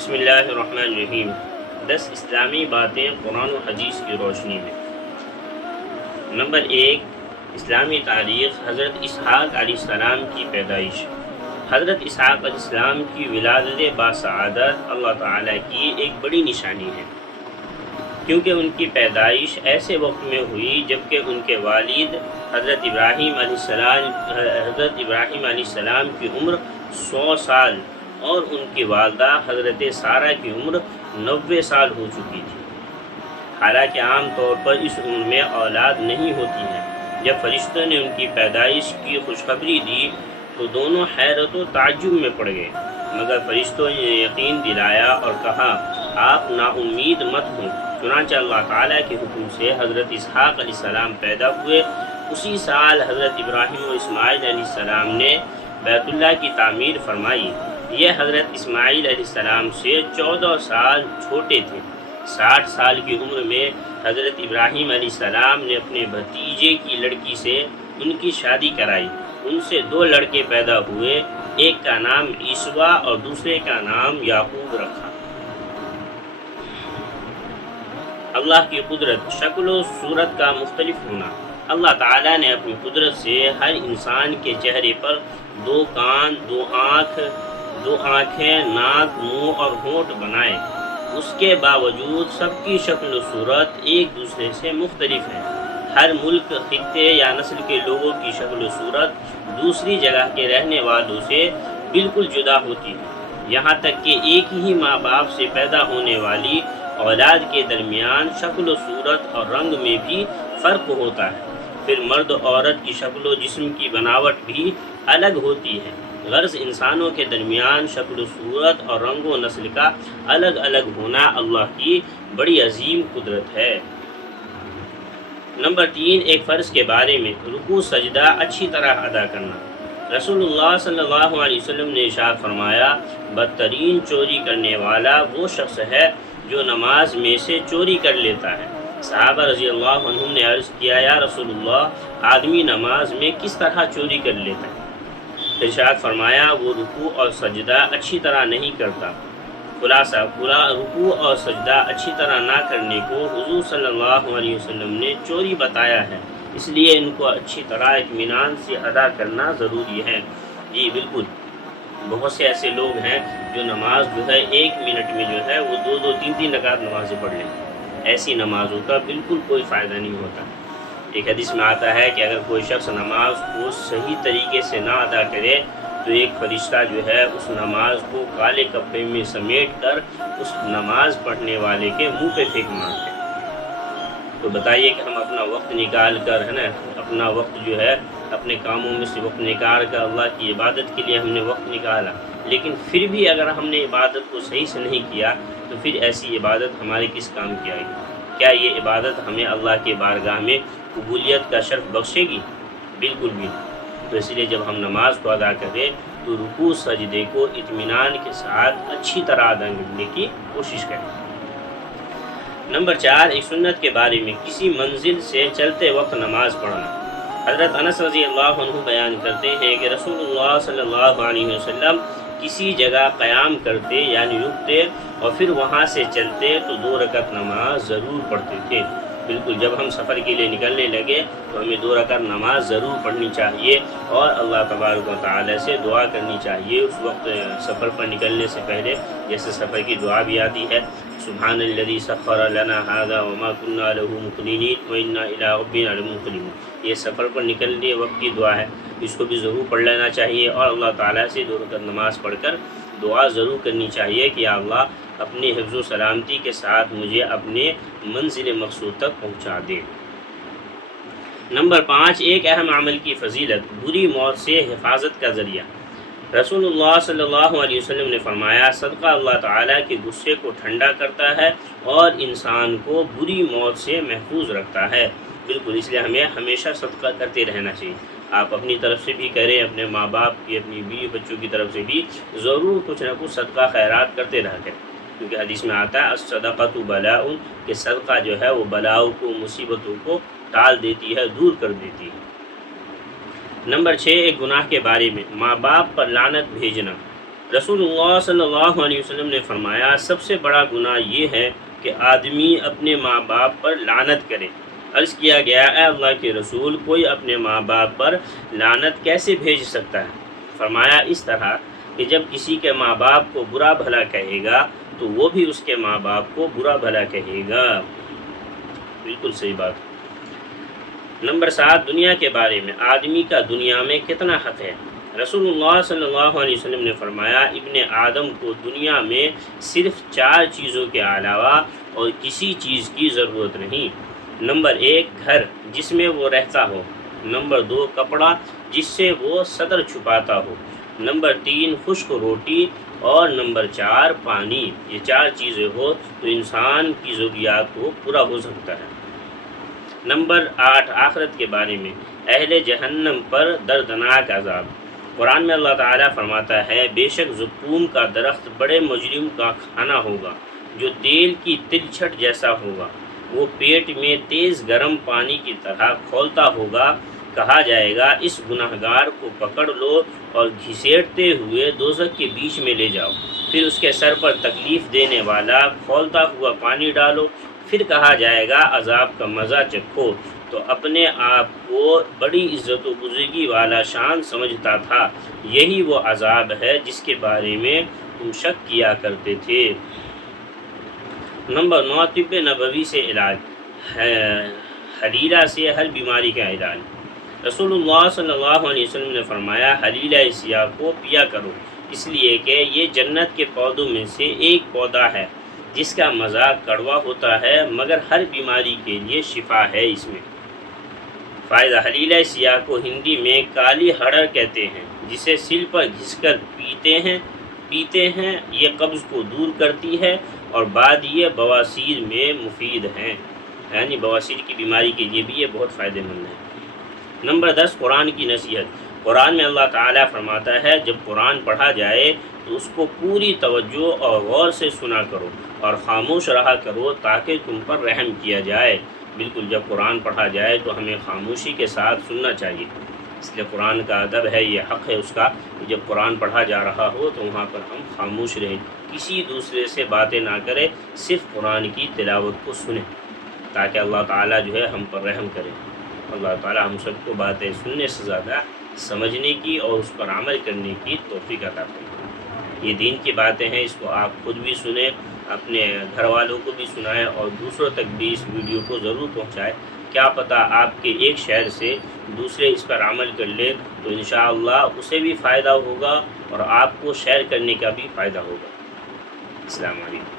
بسم اللہ الرحمن الرحیم 10 اسلامی باتیں قرآن و حدیث کی روشنی میں۔ نمبر 1، اسلامی تاریخ حضرت اسحاق علیہ السلام کی پیدائش۔ حضرت اسحاق علیہ السلام کی ولادت باسعادت اللہ تعالیٰ کی ایک بڑی نشانی ہے، کیونکہ ان کی پیدائش ایسے وقت میں ہوئی جبکہ ان کے والد حضرت ابراہیم علیہ السلام کی عمر 100 سال اور ان کی والدہ حضرت سارہ کی عمر 90 سال ہو چکی تھی۔ حالانکہ عام طور پر اس عمر میں اولاد نہیں ہوتی ہے۔ جب فرشتوں نے ان کی پیدائش کی خوشخبری دی تو دونوں حیرت و تعجب میں پڑ گئے، مگر فرشتوں نے یقین دلایا اور کہا آپ نا امید مت ہوں۔ چنانچہ اللہ تعالیٰ کے حکم سے حضرت اسحاق علیہ السلام پیدا ہوئے۔ اسی سال حضرت ابراہیم و اسماعیل علیہ السلام نے بیت اللہ کی تعمیر فرمائی۔ یہ حضرت اسماعیل علیہ السلام سے 14 سال چھوٹے تھے۔ 60 سال کی عمر میں حضرت ابراہیم علیہ السلام نے اپنے بھتیجے کی لڑکی سے ان کی شادی کرائی۔ ان سے 2 لڑکے پیدا ہوئے، ایک کا نام عیسیٰ اور دوسرے کا نام یعقوب رکھا۔ اللہ کی قدرت، شکل و صورت کا مختلف ہونا۔ اللہ تعالیٰ نے اپنی قدرت سے ہر انسان کے چہرے پر 2 کان، 2 آنکھیں، ناک، منہ اور ہونٹ بنائے۔ اس کے باوجود سب کی شکل و صورت ایک دوسرے سے مختلف ہے۔ ہر ملک، خطے یا نسل کے لوگوں کی شکل و صورت دوسری جگہ کے رہنے والوں سے بالکل جدا ہوتی ہے۔ یہاں تک کہ ایک ہی ماں باپ سے پیدا ہونے والی اولاد کے درمیان شکل و صورت اور رنگ میں بھی فرق ہوتا ہے۔ پھر مرد و عورت کی شکل و جسم کی بناوٹ بھی الگ ہوتی ہے۔ غرض انسانوں کے درمیان شکل و صورت اور رنگ و نسل کا الگ الگ ہونا اللہ کی بڑی عظیم قدرت ہے۔ نمبر 3، ایک فرض کے بارے میں رکوع سجدہ اچھی طرح ادا کرنا۔ رسول اللہ صلی اللہ علیہ وسلم نے ارشاد فرمایا، بدترین چوری کرنے والا وہ شخص ہے جو نماز میں سے چوری کر لیتا ہے۔ صحابہ رضی اللہ عنہم نے عرض کیا، یا رسول اللہ، آدمی نماز میں کس طرح چوری کر لیتا ہے؟ ارشاد فرمایا، وہ رکوع اور سجدہ اچھی طرح نہیں کرتا۔ خلاصہ، رکوع اور سجدہ اچھی طرح نہ کرنے کو حضور صلی اللہ علیہ وسلم نے چوری بتایا ہے، اس لیے ان کو اچھی طرح اطمینان سے ادا کرنا ضروری ہے۔ جی بالکل، بہت سے ایسے لوگ ہیں جو نماز جو ہے 1 منٹ میں جو ہے وہ 2 3 رکعت نمازیں پڑھ لیں۔ ایسی نمازوں کا بالکل کوئی فائدہ نہیں ہوتا۔ ایک حدیث میں آتا ہے کہ اگر کوئی شخص نماز کو صحیح طریقے سے نہ ادا کرے تو ایک فرشتہ جو ہے اس نماز کو کالے کپڑے میں سمیٹ کر اس نماز پڑھنے والے کے منہ پہ پھینک مارتے ہیں۔ تو بتائیے کہ ہم اپنا وقت نکال کر اپنا وقت جو ہے اپنے کاموں میں سے وقت نکال کر اللہ کی عبادت کے لیے ہم نے وقت نکالا، لیکن پھر بھی اگر ہم نے عبادت کو صحیح سے نہیں کیا تو پھر ایسی عبادت ہمارے کس کام کی آئے گی؟ کیا یہ عبادت ہمیں اللہ کے بارگاہ میں قبولیت کا شرف بخشے گی؟ بالکل بھی نہیں۔ تو اس لیے جب ہم نماز کو ادا کریں تو رکوع سجدے کو اطمینان کے ساتھ اچھی طرح ادا کرنے کی کوشش کریں۔ نمبر 4، ایک سنت کے بارے میں کسی منزل سے چلتے وقت نماز پڑھنا۔ حضرت انس رضی اللہ عنہ بیان کرتے ہیں کہ رسول اللہ صلی اللہ علیہ وسلم کسی جگہ قیام کرتے یعنی رکتے اور پھر وہاں سے چلتے تو 2 رکعت نماز ضرور پڑھتے تھے۔ بالکل، جب ہم سفر کے لیے نکلنے لگے تو ہمیں 2 رکعت نماز ضرور پڑھنی چاہیے اور اللہ تبارک و تعالی سے دعا کرنی چاہیے اس وقت سفر پر نکلنے سے پہلے۔ جیسے سفر کی دعا بھی آتی ہے، سبحان الذی سخر لنا ھذا وما كنا له مقرنین وانا الی ربنا لمنقلبون۔ یہ سفر پر نکلنے وقت کی دعا ہے، اس کو بھی ضرور پڑھ لینا چاہیے اور اللہ تعالیٰ سے 2 رکعت نماز پڑھ کر دعا ضرور کرنی چاہیے کہ یا اللہ اپنی حفظ و سلامتی کے ساتھ مجھے اپنے منزل مقصود تک پہنچا دے۔ نمبر 5، ایک اہم عمل کی فضیلت، بری موت سے حفاظت کا ذریعہ۔ رسول اللہ صلی اللہ علیہ وسلم نے فرمایا، صدقہ اللہ تعالیٰ کے غصے کو ٹھنڈا کرتا ہے اور انسان کو بری موت سے محفوظ رکھتا ہے۔ بالکل، اس لیے ہمیں ہمیشہ صدقہ کرتے رہنا چاہیے۔ آپ اپنی طرف سے بھی کریں، اپنے ماں باپ کی، اپنی بیوی بچوں کی طرف سے بھی ضرور کچھ نہ کچھ صدقہ خیرات کرتے رہ کریں، کیونکہ حدیث میں آتا ہے الصدقۃ بلاء، کہ صدقہ جو ہے وہ بلاؤں کو، مصیبتوں کو ٹال دیتی ہے، دور کر دیتی ہے۔ نمبر 6، ایک گناہ کے بارے میں ماں باپ پر لعنت بھیجنا۔ رسول اللہ صلی اللہ علیہ وسلم نے فرمایا سب سے بڑا گناہ یہ ہے کہ آدمی اپنے ماں باپ پر لعنت کرے۔ عرض کیا گیا اے اللہ کے رسول، کوئی اپنے ماں باپ پر لعنت کیسے بھیج سکتا ہے؟ فرمایا اس طرح کہ جب کسی کے ماں باپ کو برا بھلا کہے گا تو وہ بھی اس کے ماں باپ کو برا بھلا کہے گا۔ بالکل صحیح بات۔ نمبر 7، دنیا کے بارے میں آدمی کا دنیا میں کتنا حق ہے؟ رسول اللہ صلی اللہ علیہ وسلم نے فرمایا ابن آدم کو دنیا میں صرف 4 چیزوں کے علاوہ اور کسی چیز کی ضرورت نہیں۔ نمبر 1، گھر جس میں وہ رہتا ہو۔ نمبر 2، کپڑا جس سے وہ صدر چھپاتا ہو۔ نمبر 3، خشک روٹی، اور نمبر 4، پانی۔ یہ 4 چیزیں ہو تو انسان کی ضروریات کو پورا ہو سکتا ہے۔ نمبر 8، آخرت کے بارے میں اہل جہنم پر دردناک عذاب۔ قرآن میں اللہ تعالیٰ فرماتا ہے بے شک زقوم کا درخت بڑے مجرم کا کھانا ہوگا جو تیل کی تلچھٹ جیسا ہوگا، وہ پیٹ میں تیز گرم پانی کی طرح کھولتا ہوگا۔ کہا جائے گا اس گنہگار کو پکڑ لو اور گھسیٹتے ہوئے دوزخ کے بیچ میں لے جاؤ، پھر اس کے سر پر تکلیف دینے والا کھولتا ہوا پانی ڈالو، پھر کہا جائے گا عذاب کا مزہ چکھو۔ تو اپنے آپ کو بڑی عزت و بزرگی والا شان سمجھتا تھا، یہی وہ عذاب ہے جس کے بارے میں تم شک کیا کرتے تھے۔ نمبر 9، طب نبوی سے علاج، حلیلہ سے ہر بیماری کا علاج۔ رسول اللہ صلی اللہ علیہ وسلم نے فرمایا حلیلہ سیاہ کو پیا کرو، اس لیے کہ یہ جنت کے پودوں میں سے ایک پودا ہے جس کا مذاق کڑوا ہوتا ہے مگر ہر بیماری کے لیے شفا ہے اس میں۔ فائدہ، حلیلہ سیاہ کو ہندی میں کالی ہڑر کہتے ہیں، جسے سل پر گھس کر پیتے ہیں۔ یہ قبض کو دور کرتی ہے اور بعد یہ بواسیر میں مفید ہیں، یعنی بواسیر کی بیماری کے لیے بھی یہ بہت فائدہ مند ہے۔ نمبر 10، قرآن کی نصیحت۔ قرآن میں اللہ تعالیٰ فرماتا ہے جب قرآن پڑھا جائے تو اس کو پوری توجہ اور غور سے سنا کرو اور خاموش رہا کرو تاکہ تم پر رحم کیا جائے۔ بالکل، جب قرآن پڑھا جائے تو ہمیں خاموشی کے ساتھ سننا چاہیے، اس لیے قرآن کا ادب ہے، یہ حق ہے اس کا کہ جب قرآن پڑھا جا رہا ہو تو وہاں پر ہم خاموش رہیں، کسی دوسرے سے باتیں نہ کریں، صرف قرآن کی تلاوت کو سنیں تاکہ اللہ تعالیٰ جو ہے ہم پر رحم کرے۔ اللہ تعالیٰ ہم سب کو باتیں سننے سے زیادہ سمجھنے کی اور اس پر عمل کرنے کی توفیق عطا فرمائے۔ یہ دین کی باتیں ہیں، اس کو آپ خود بھی سنیں، اپنے گھر والوں کو بھی سنائیں اور دوسروں تک بھی اس ویڈیو کو ضرور پہنچائیں۔ کیا پتہ آپ کے ایک شہر سے دوسرے اس پر عمل کر لے تو انشاءاللہ اسے بھی فائدہ ہوگا اور آپ کو شیئر کرنے کا بھی فائدہ ہوگا۔ السلام علیکم۔